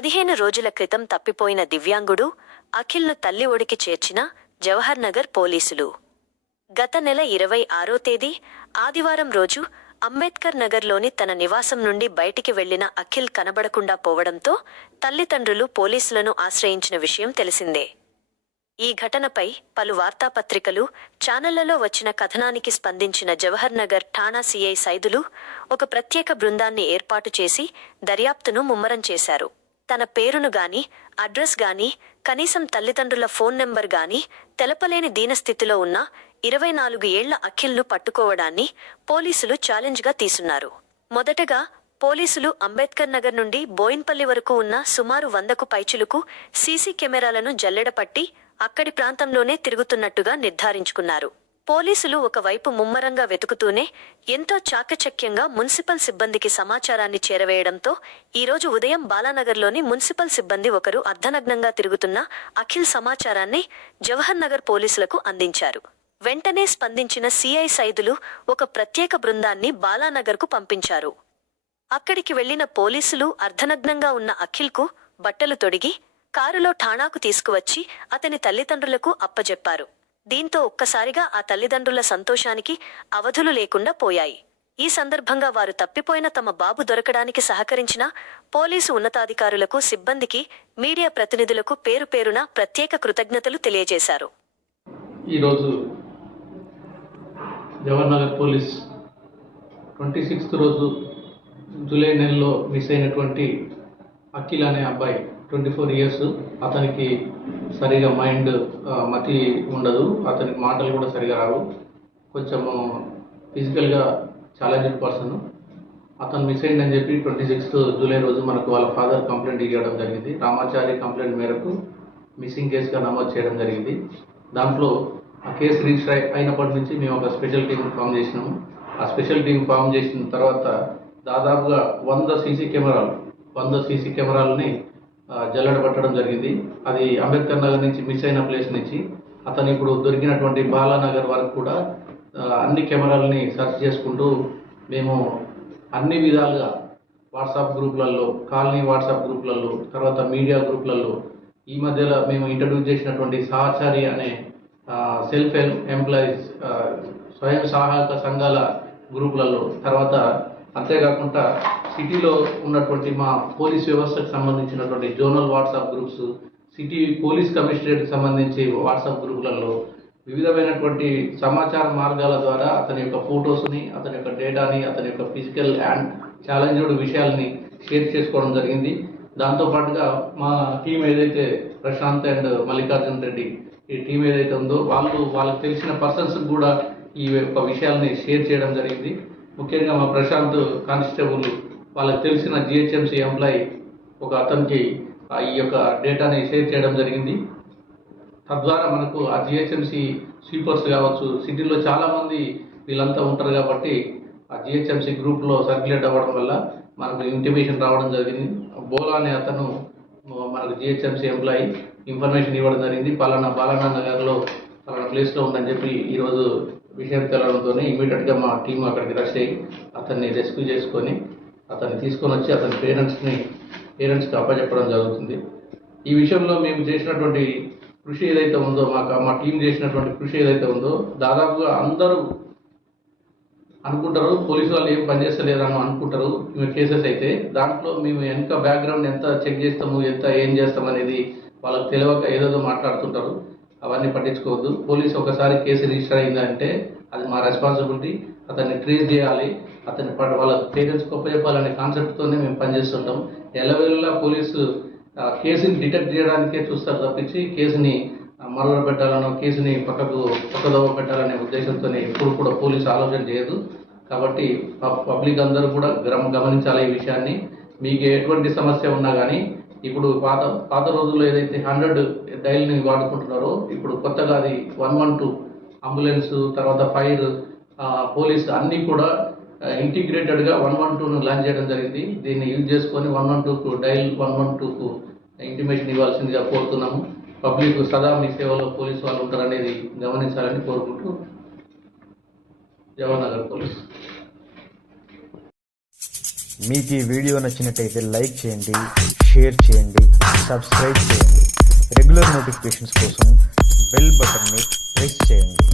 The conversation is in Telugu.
15 రోజుల క్రితం తప్పిపోయిన దివ్యాంగుడు అఖిల్ను తల్లి ఒడికి చేర్చిన జవహర్ నగర్ పోలీసులు. గత నెల 26వ తేదీ ఆదివారం రోజు అంబేద్కర్ నగర్లోని తన నివాసం నుండి బయటికి వెళ్లిన అఖిల్ కనబడకుండా పోవడంతో తల్లిదండ్రులు పోలీసులను ఆశ్రయించిన విషయం తెలిసిందే. ఈ ఘటనపై పలు వార్తాపత్రికలు, ఛానళ్లలో వచ్చిన కథనానికి స్పందించిన జవహర్ నగర్ ఠాణా సీఐ సైదులు ఒక ప్రత్యేక బృందాన్ని ఏర్పాటు చేసి దర్యాప్తును ముమ్మరం చేశారు. తన పేరును గాని, అడ్రస్ గాని, కనీసం తల్లిదండ్రుల ఫోన్ నెంబర్ గాని తెలపలేని దీనస్థితిలో ఉన్న 24 ఏళ్ల అఖిల్ను పట్టుకోవడాన్ని పోలీసులు ఛాలెంజ్గా తీసున్నారు. మొదటగా పోలీసులు అంబేద్కర్ నగర్ నుండి బోయిన్పల్లి వరకు ఉన్న సుమారు 100కు పైచిలుకు సీసీ కెమెరాలను జల్లెడపట్టి అక్కడి ప్రాంతంలోనే తిరుగుతున్నట్టుగా నిర్ధారించుకున్నారు. పోలీసులు ఒకవైపు ముమ్మరంగా వెతుకుతూనే ఎంతో చాకచక్యంగా మున్సిపల్ సిబ్బందికి సమాచారాన్ని చేరవేయడంతో ఈరోజు ఉదయం బాలానగర్లోని మున్సిపల్ సిబ్బంది ఒకరు అర్ధనగ్నంగా తిరుగుతున్న అఖిల్ సమాచారాన్ని జవహర్ నగర్ పోలీసులకు అందించారు. వెంటనే స్పందించిన సీఐ సైదులు ఒక ప్రత్యేక బృందాన్ని బాలానగర్కు పంపించారు. అక్కడికి వెళ్లిన పోలీసులు అర్ధనగ్నంగా ఉన్న అఖిల్కు బట్టలు తొడిగి కారులో ఠాణాకు తీసుకువచ్చి అతని తల్లిదండ్రులకు అప్పజెప్పారు. దీంతో ఒక్కసారిగా ఆ తల్లిదండ్రుల సంతోషానికి అవధులు లేకుండా పోయాయి. ఈ సందర్భంగా వారు తప్పిపోయిన తమ బాబు దొరకడానికి సహకరించిన పోలీసు ఉన్నతాధికారులకు, సిబ్బందికి, మీడియా ప్రతినిధులకు పేరు పేరున ప్రత్యేక కృతజ్ఞతలు తెలియజేశారు. ఈరోజు జవహర్ నగర్ పోలీస్ 26th రోజు జూలై నెలలో మిస్ అయినటువంటి అఖిల్ అనే అబ్బాయి 24 ఇయర్స్. అతనికి సరిగా మైండ్ మతి ఉండదు, అతనికి మాటలు కూడా సరిగా రావు, కొంచెము ఫిజికల్గా ఛాలెంజ్డ్ పర్సన్. అతను మిస్ అయిందని చెప్పి 26th జూలై రోజు మనకు వాళ్ళ ఫాదర్ కంప్లైంట్ ఇవ్వడం జరిగింది. రామాచారి కంప్లైంట్ మేరకు మిస్సింగ్ కేసుగా నమోదు చేయడం జరిగింది. దాంట్లో ఆ కేసు రిజిస్టర్ అయినప్పటి నుంచి మేము ఒక స్పెషల్ టీం ఫామ్ చేసినాము. ఆ స్పెషల్ టీం ఫామ్ చేసిన తర్వాత దాదాపుగా 100 సీసీ కెమెరాలని జల్లెడబట్టడం జరిగింది. అది అంబేద్కర్ నగర్ నుంచి మిస్ అయిన ప్లేస్ నుంచి అతను ఇప్పుడు దొరికినటువంటి బాలానగర్ వరకు కూడా అన్ని కెమెరాలని సెర్చ్ చేసుకుంటూ మేము అన్ని విధాలుగా వాట్సాప్ గ్రూప్లలో, కాలనీ వాట్సాప్ గ్రూప్లలో, తర్వాత మీడియా గ్రూప్లలో, ఈ మధ్యలో మేము ఇంట్రడ్యూస్ చేసినటువంటి సహచారి అనే సెల్ఫ్ హెల్ప్ ఎంప్లాయీస్ స్వయం సహాయక సంఘాల గ్రూపులలో, తర్వాత అంతేకాకుండా సిటీలో ఉన్నటువంటి మా పోలీస్ వ్యవస్థకు సంబంధించినటువంటి zonal WhatsApp groups, city police కమిషనరేట్కి సంబంధించి వాట్సాప్ గ్రూపులలో వివిధమైనటువంటి సమాచార మార్గాల ద్వారా అతని యొక్క ఫొటోస్ని, అతని యొక్క డేటాని, అతని యొక్క ఫిజికల్ అండ్ ఛాలెంజ్డ్ విషయాల్ని షేర్ చేసుకోవడం జరిగింది. దాంతోపాటుగా మా టీం ఏదైతే ప్రశాంత్ అండ్ మల్లికార్జున్ రెడ్డి ఈ టీం ఏదైతే ఉందో వాళ్ళకి తెలిసిన పర్సన్స్కి కూడా ఈ యొక్క విషయాల్ని షేర్ చేయడం జరిగింది. ముఖ్యంగా మా ప్రశాంత్ కానిస్టేబుల్ వాళ్ళకి తెలిసిన జిహెచ్ఎంసీ ఎంప్లాయీ ఒక అతనికి ఈ యొక్క డేటాని షేర్ చేయడం జరిగింది. తద్వారా మనకు ఆ జిహెచ్ఎంసీ స్వీపర్స్ కావచ్చు, సిటీలో చాలామంది వీళ్ళంతా ఉంటారు కాబట్టి ఆ జిహెచ్ఎంసీ గ్రూప్లో సర్క్యులేట్ అవ్వడం వల్ల మనకు ఇంటిమేషన్ రావడం జరిగింది. బోలా అనే అతను మనకు జిహెచ్ఎంసీ ఎంప్లాయీ ఇన్ఫర్మేషన్ ఇవ్వడం జరిగింది. బాలానా నగర్లో పలానా ప్లేస్లో ఉందని చెప్పి ఈరోజు విషయం తెలవడంతో ఇమీడియట్గా మా టీం అక్కడికి రష్ అయ్యి అతన్ని రెస్క్యూ చేసుకొని అతన్ని తీసుకొని వచ్చి అతని పేరెంట్స్కి అప్పచెప్పడం జరుగుతుంది. ఈ విషయంలో మేము చేసినటువంటి కృషి ఏదైతే ఉందో, మా టీం చేసినటువంటి కృషి ఏదైతే ఉందో, దాదాపుగా అందరూ అనుకుంటారు పోలీసు వాళ్ళు ఏం పనిచేస్తలేదని అనుకుంటారు కేసెస్ అయితే. దాంట్లో మేము ఎంత బ్యాక్గ్రౌండ్ ఎంత చెక్ చేస్తాము, ఏం చేస్తాం అనేది వాళ్ళకి తెలియక ఏదేదో మాట్లాడుతుంటారు. అవన్నీ పట్టించుకోవద్దు. పోలీసు ఒకసారి కేసు రిజిస్టర్ అయిందంటే అది మా రెస్పాన్సిబిలిటీ. అతన్ని ట్రేస్ చేయాలి, అతని వాళ్ళ పేరెంట్స్కి ఒప్పచెప్పాలనే కాన్సెప్ట్తోనే మేము పనిచేస్తుంటాం. ఎల్లవేళలా పోలీసు కేసుని డిటెక్ట్ చేయడానికే చూస్తారు తప్పించి కేసుని మరుగున పెట్టాలనో, కేసుని పక్కదోవ పెట్టాలనే ఉద్దేశంతో ఎప్పుడు కూడా పోలీసు ఆలోచన చేయదు. కాబట్టి పబ్లిక్ అందరూ కూడా గమనించాలి ఈ విషయాన్ని. మీకు ఎటువంటి సమస్య ఉన్నా కానీ ఇప్పుడు పాత రోజుల్లో ఏదైతే 100 డైల్ని వాడుకుంటున్నారో ఇప్పుడు కొత్తగా అది 112 అంబులెన్స్, తర్వాత ఫైర్, పోలీస్ అన్నీ కూడా ఇంటిగ్రేటెడ్గా 112ను లాంచ్ చేయడం జరిగింది. దీన్ని యూజ్ చేసుకొని 112కు డైల్ 112కు ఇంటిమేషన్ ఇవ్వాల్సిందిగా కోరుతున్నాము. పబ్లిక్ సదా మీ సేవలో పోలీసు వాళ్ళు ఉంటారనేది గమనించాలని కోరుకుంటూ జవహర్ నగర్ పోలీస్. మీకు ఈ వీడియో నచ్చినట్టయితే లైక్ చేయండి, షేర్ చేయండి, సబ్స్క్రైబ్ చేయండి. రెగ్యులర్ నోటిఫికేషన్స్ కోసం బెల్ బటన్ని ప్రెస్ చేయండి.